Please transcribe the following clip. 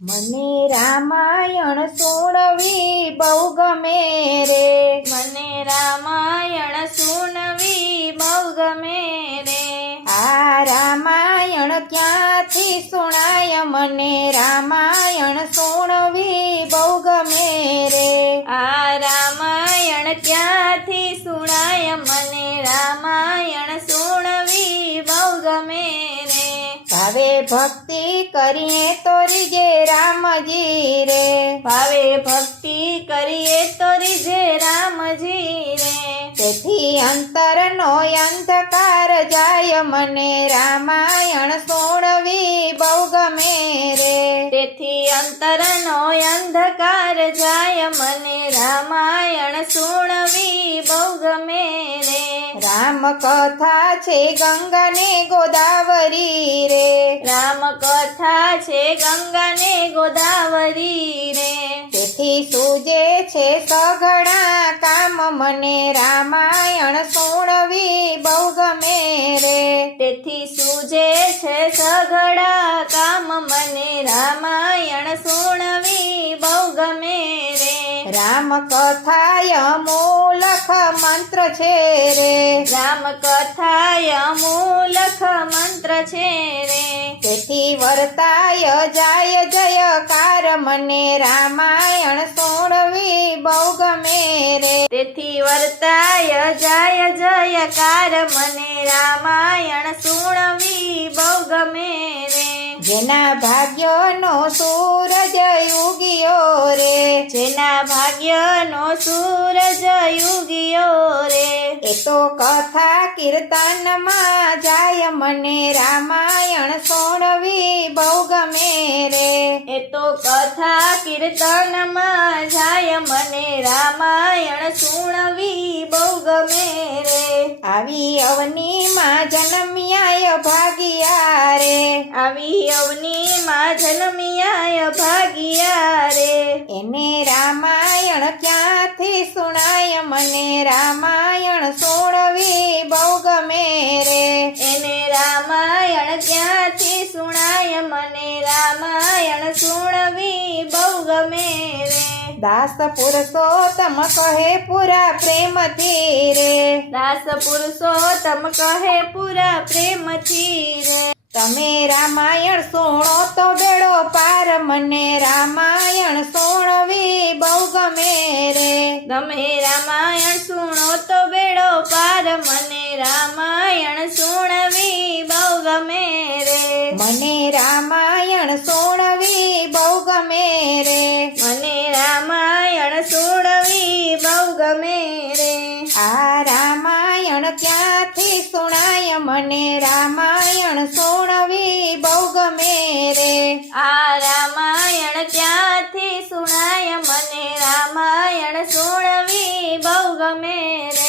મને રામાયણ સુણવી બહુ ગમે રે, મને રામાયણ સુનવી બહુ ગમે રે. આ રામાયણ ક્યાંથી સુણાય, મને રામાયણ સુણવી બહુ ગમે રે. આ રામાયણ ક્યાંથી સુણાય, મને રામાયણ સુણવી બહુ ગમે રે. ભાવે ભક્તિ કરીએ તો રીજે રામજી રે, ભાવે ભક્તિ કરીએ તો રીજે રામજી રે. તેથી અંતરનો અંધકાર જાય, મને રામાયણ સુણવી બહુ ગમે રે. તેથી અંતરનો અંધકાર જાય, મને રામાયણ સુણવી બહુ ગમે રે. રામ કથા છે ગંગા ને ગોદાવરી રે, રામ કથા છે ગંગા ને ગોદાવરી રે. તેથી સૂજે છે સઘળા કામ, મને રામાયણ સુણવી બહુ ગમે રે. તેથી સૂજે છે સઘળા કામ, મને રામાયણ સુણવી બહુ ગમે રે. રામ કથાય મૂલખ મંત્ર છે રે, રામ કથાય અમૂલખ મંત્ર છે રે. તેથી વર્તાય જાય જયકાર, મને રામાયણ સુણવી બહુ ગમે રે. તેથી વર્તાય જાય જયકાર, મને રામાયણ સુણવી બહુ ગમે રે. જેના ભાગ્યનો સૂરજ ઉગ્યો રે, જેના ભાગ્યનો સૂરજ યુગ્યો રે. એ તો કથા કીર્તનમાં જાય, મને રામાયણ સુણવી બહુ ગમે રે. એ તો કથા કીર્તનમાં જાય, મને રામાયણ સુણવી બહુ ગમે રે. આવી અવનીમાં જન્મ્યાય ભાગ્યા રે, આવી અવનીમાં જન્મિયાય ભાગ્યા રે. એને રામાયણ ક્યાંથી સુણાય, મને રામાયણ સુણવી બહુ ગમે રે. એને રામાયણ ક્યાંથી સુણાય, મને રામાયણ સુણવી બહુ ગમે રે. દાસ પુરુષોત્તમ કહે પૂરા પ્રેમથી રે, દાસ પુરુષોત્તમ કહે પૂરા પ્રેમથી રે. તમે રામાયણ સુણો તો બેડો પાર, મને રામાયણ સુણવી બહુ ગમે રે. તમે રામાયણ સુણો તો બેડો પાર, મને રામાયણ સુણવી બહુ ગમે રે. મને રામાયણ સુણવી બહુ ગમે રે. મને રામાયણ સુણવી બહુ ગમે રે. આ રામાયણ ક્યાંથી સુણાય, મને રામાયણ સુણવી બહુ ગમે રે. આ રામાયણ ક્યાંથી સુણાય, મને રામાયણ સુણવી બહુ ગમે રે.